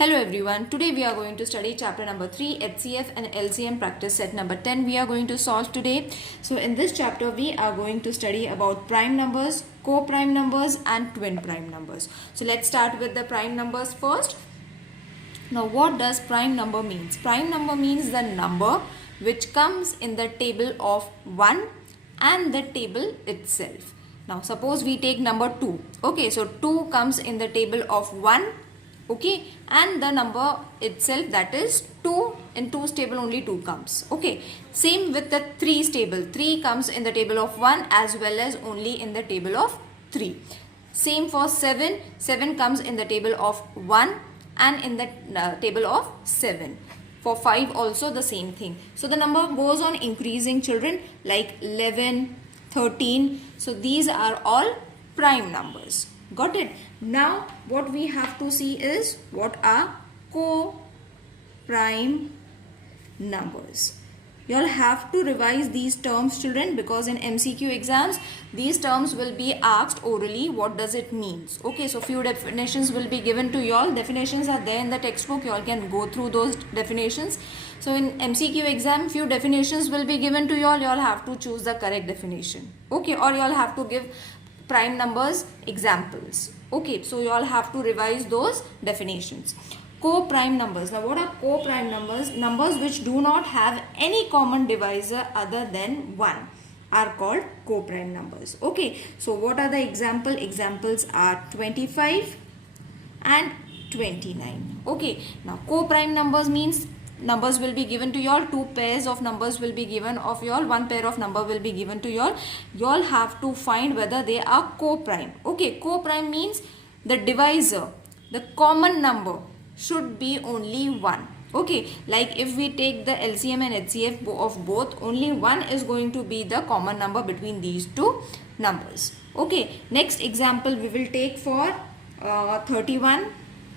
Hello everyone, today we are going to study chapter number 3 HCF and LCM practice set number 10 we are going to solve today. So in this chapter we are going to study about prime numbers, co-prime numbers and twin prime numbers. So let's start with the prime numbers first. Now what does prime number means? Prime number means the number which comes in the table of 1 and the table itself. Now suppose we take number 2. Okay, so 2 comes in the table of 1. Okay, and the number itself, that is 2, in 2's table only 2 comes. Okay, same with the 3's table. 3 comes in the table of 1 as well as only in the table of 3. Same for 7. 7 comes in the table of 1 and in the table of 7. For 5 also the same thing. So the number goes on increasing, children, like 11, 13. So these are all prime numbers. Got it? Now what we have to see is what are co-prime numbers. You all have to revise these terms, children, because in MCQ exams these terms will be asked orally. What does it mean? Okay, so few definitions will be given to you all. Definitions are there in the textbook. You all can go through those definitions. So in MCQ exam few definitions will be given to you all. You all have to choose the correct definition. Okay, or you all have to give prime numbers examples. Okay, so you all have to revise those definitions. Co-prime numbers. Now what are co-prime numbers? Numbers which do not have any common divisor other than 1 are called co-prime numbers. Okay, so what are the example? Examples are 25 and 29. Okay, now co-prime numbers means numbers will be given to you all. 2 pairs of numbers will be given of you all. 1 pair of number will be given to you all. You all have to find whether they are co-prime. Okay, co-prime means the divisor, the common number should be only 1. Okay, like if we take the LCM and HCF of both, only 1 is going to be the common number between these two numbers. Okay, next example we will take for 31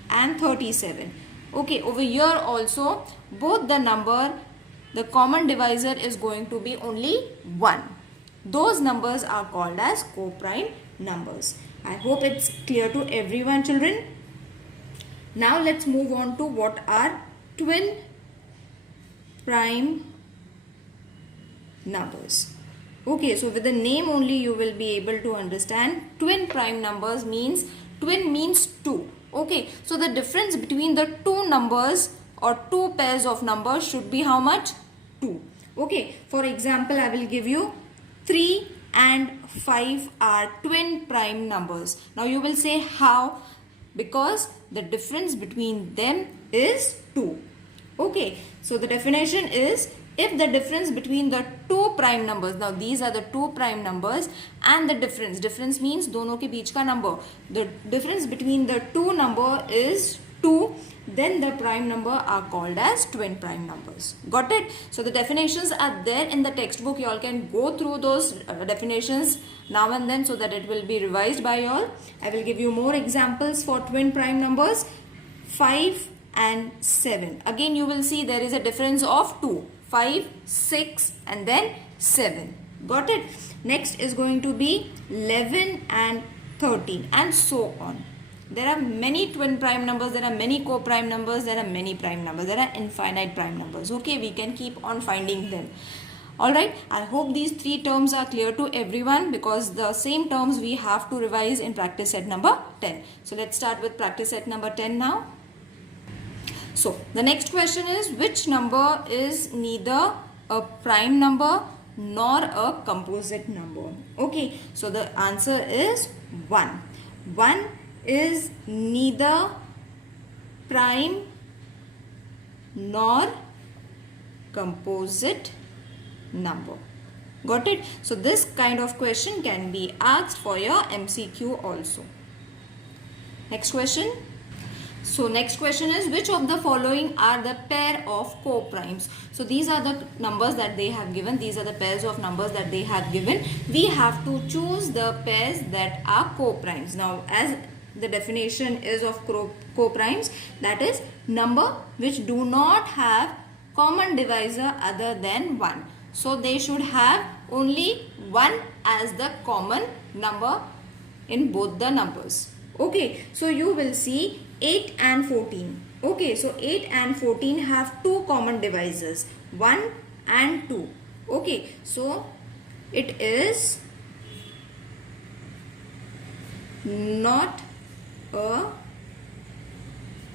and 37. Okay, over here also both the number, the common divisor is going to be only 1. Those numbers are called as co-prime numbers. I hope it's clear to everyone, children. Now let's move on to what are twin prime numbers. Okay, so with the name only you will be able to understand. Twin prime numbers means, twin means 2. Okay, so the difference between the two numbers or two pairs of numbers should be how much? 2. Okay, for example, I will give you 3 and 5 are twin prime numbers. Now you will say how? Because the difference between them is 2. Okay, so the definition is, if the difference between the two prime numbers, now these are the two prime numbers, and the difference means दोनों के बीच का number, the difference between the two number is 2, then the prime number are called as twin prime numbers. Got it? So the definitions are there in the textbook. You all can go through those definitions now and then so that it will be revised by you all. I will give you more examples for twin prime numbers. 5 and 7. Again you will see there is a difference of 2. 5, 6 and then 7. Got it? Next is going to be 11 and 13 and so on. There are many twin prime numbers, there are many co-prime numbers, there are many prime numbers, there are infinite prime numbers. Okay, we can keep on finding them. Alright, I hope these 3 terms are clear to everyone, because the same terms we have to revise in practice set number 10. So let's start with practice set number 10 now. So the next question is, which number is neither a prime number nor a composite number? Okay, so the answer is 1. 1 is neither prime nor composite number. Got it? So this kind of question can be asked for your MCQ also. Next question. So next question is, which of the following are the pair of co-primes? So these are the numbers that they have given. These are the pairs of numbers that they have given. We have to choose the pairs that are co-primes. Now as the definition is of co-primes, that is number which do not have common divisor other than 1. So they should have only 1 as the common number in both the numbers. Okay, so you will see 8 and 14. Okay, so 8 and 14 have two common divisors, 1 and 2. Okay, so it is not a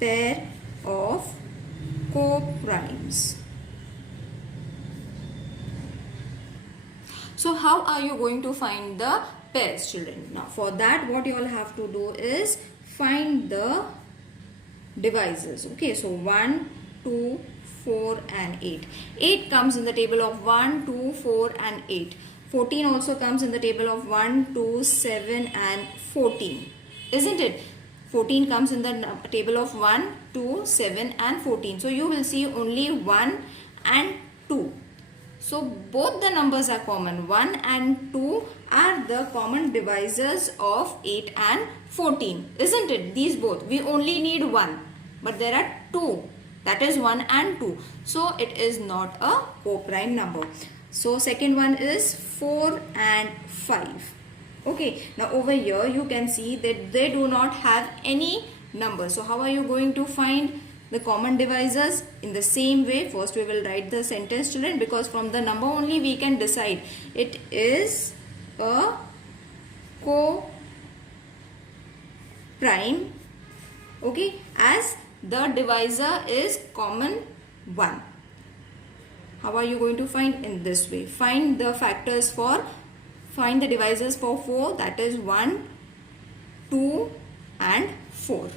pair of co-primes. So how are you going to find the pairs, children? Now for that, what you all have to do is find the divisors. Okay, so 1, 2, 4 and 8. 8 comes in the table of 1, 2, 4 and 8. 14 also comes in the table of 1, 2, 7 and 14. Isn't it? 14 comes in the table of 1, 2, 7 and 14. So you will see only 1 and 2. So both the numbers are common. 1 and 2 are the common divisors of 8 and 14. Isn't it? These both. We only need 1. But there are 2. That is 1 and 2. So it is not a co-prime number. So second one is 4 and 5. Okay. Now over here you can see that they do not have any number. So how are you going to find the common divisors? In the same way, first we will write the sentence, children, because from the number only we can decide it is a co-prime. Okay, as the divisor is common 1. How are you going to find? In this way. Find the divisors for 4, that is 1, 2 and 4.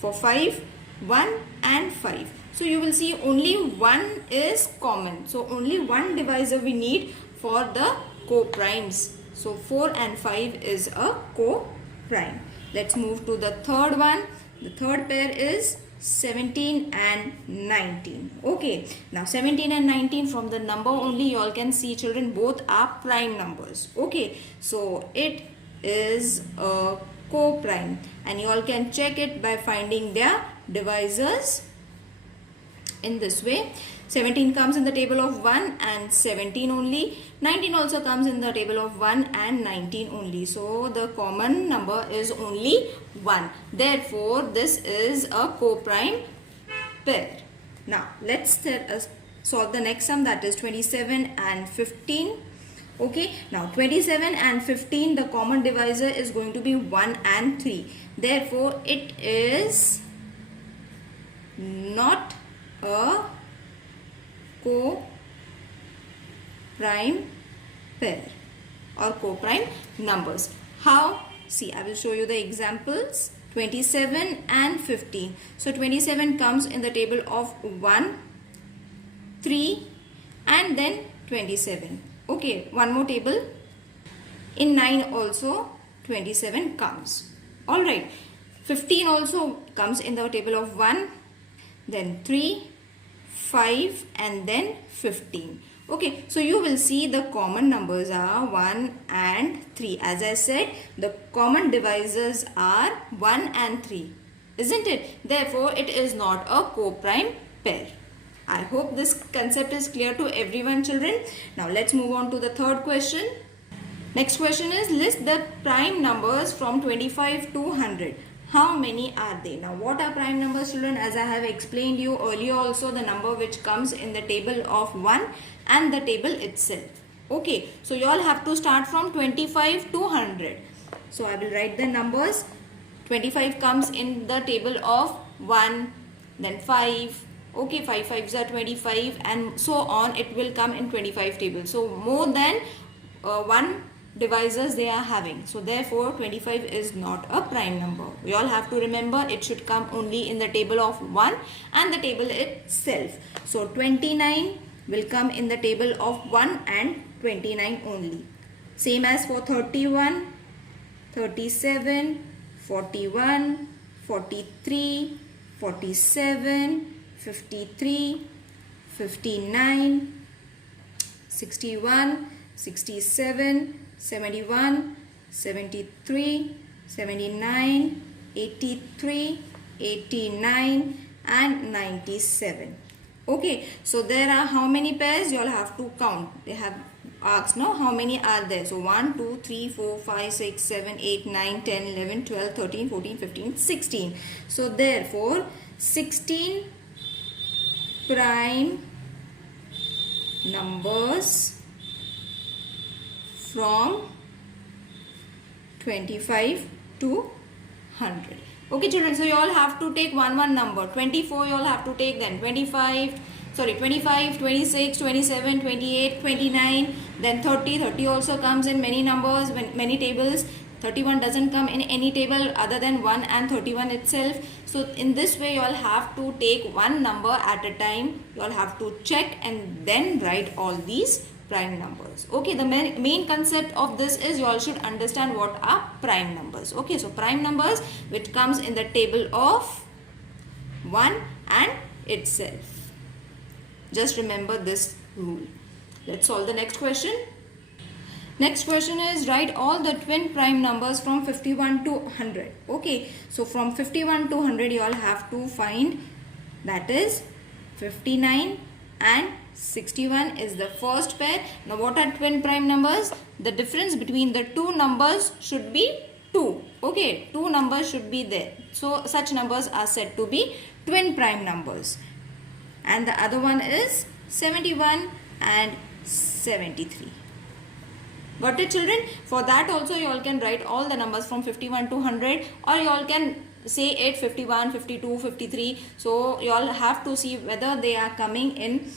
For 5, 1 and 5. So you will see only 1 is common. So only one divisor we need for the co-primes. So 4 and 5 is a co-prime. Let's move to the third one. The third pair is 17 and 19. Okay. Now 17 and 19, from the number only you all can see, children, both are prime numbers. Okay. So it is a co-prime, and you all can check it by finding their divisors in this way. 17 comes in the table of 1 and 17 only. 19 also comes in the table of 1 and 19 only. So the common number is only 1. Therefore, this is a co-prime pair. Now let's solve the next sum, that is 27 and 15. Okay, now 27 and 15, the common divisor is going to be 1 and 3. Therefore, it is not a co-prime pair or co-prime numbers. How? See, I will show you the examples. 27 and 15. So 27 comes in the table of 1, 3 and then 27. Okay, one more table. In 9 also 27 comes. Alright. 15 also comes in the table of 1, then 3, 5 and then 15. Okay, so you will see the common numbers are 1 and 3. As I said, the common divisors are 1 and 3. Isn't it? Therefore, it is not a co-prime pair. I hope this concept is clear to everyone, children. Now let's move on to the third question. Next question is, list the prime numbers from 25 to 100. How many are they? Now what are prime numbers, children? As I have explained you earlier also, the number which comes in the table of 1 and the table itself. Okay, so you all have to start from 25 to 100. So I will write the numbers. 25 comes in the table of 1, then 5. Okay, 5 5s are 25 and so on. It will come in 25 table. So more than 1 divisors they are having. So therefore 25 is not a prime number. We all have to remember it should come only in the table of 1 and the table itself. So 29 will come in the table of 1 and 29 only. Same as for 31, 37, 41, 43, 47, 53, 59, 61, 67, 71, 73, 79, 83, 89 and 97. Okay, so there are how many pairs? You all have to count. They have asked, no, how many are there? So 1, 2, 3, 4, 5, 6, 7, 8, 9, 10, 11, 12, 13, 14, 15, 16. So therefore 16 prime numbers from 25 to 100. Okay children, so you all have to take one number. 24 you all have to take, then 25, 26, 27, 28, 29, then 30 also comes in many numbers, many tables. 31 doesn't come in any table other than 1 and 31 itself. So in this way you all have to take one number at a time. You all have to check and then write all these prime numbers. Okay, the main concept of this is you all should understand what are prime numbers. Okay, so prime numbers which comes in the table of 1 and itself. Just remember this rule. Let's solve the next question. Next question is write all the twin prime numbers from 51 to 100. Okay, so from 51 to 100 you all have to find, that is 59 and 61 is the first pair. Now what are twin prime numbers? The difference between the two numbers should be 2. Okay, two numbers should be there. So such numbers are said to be twin prime numbers. And the other one is 71 and 73. Got it children? For that also you all can write all the numbers from 51 to 100, or you all can say it 51, 52, 53. So you all have to see whether they are coming in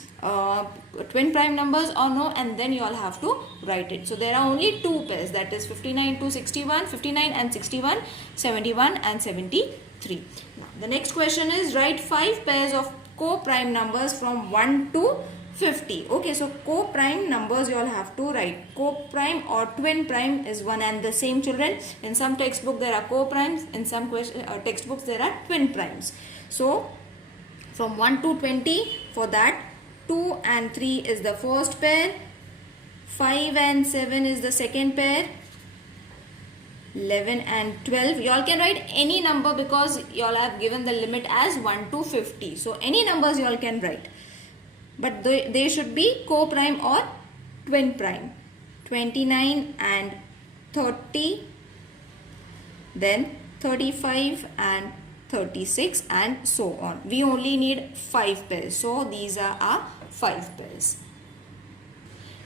twin prime numbers or no, and then you all have to write it. So there are only two pairs, that is 59 to 61, 59 and 61, 71 and 73. Now the next question is write 5 pairs of co-prime numbers from 1 to 50. Okay, so co-prime numbers you all have to write. Co-prime or twin prime is one and the same children. In some textbook there are co-primes, in some textbooks there are twin primes. So from 1 to 20, for that 2 and 3 is the first pair, 5 and 7 is the second pair, 11 and 12. You all can write any number because you all have given the limit as 1 to 50. So any numbers you all can write. But they should be co-prime or twin prime. 29 and 30, then 35 and 36 and so on. We only need 5 pairs. So these are our 5 pairs.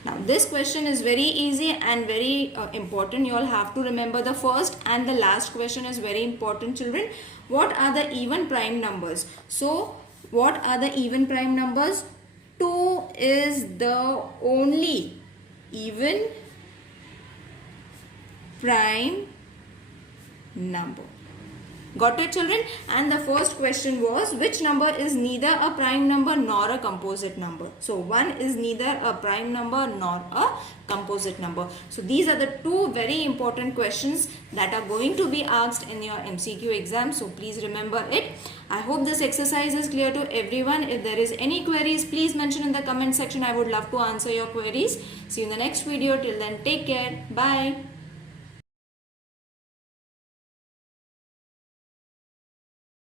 Now this question is very easy and very important. You all have to remember the first and the last question is very important children. What are the even prime numbers? So what are the even prime numbers? 2 is the only even prime number. Got it children? And the first question was, which number is neither a prime number nor a composite number? So 1 is neither a prime number nor a composite number. So these are the two very important questions that are going to be asked in your MCQ exam. So please remember it. I hope this exercise is clear to everyone. If there is any queries, please mention in the comment section. I would love to answer your queries. See you in the next video. Till then, take care. Bye.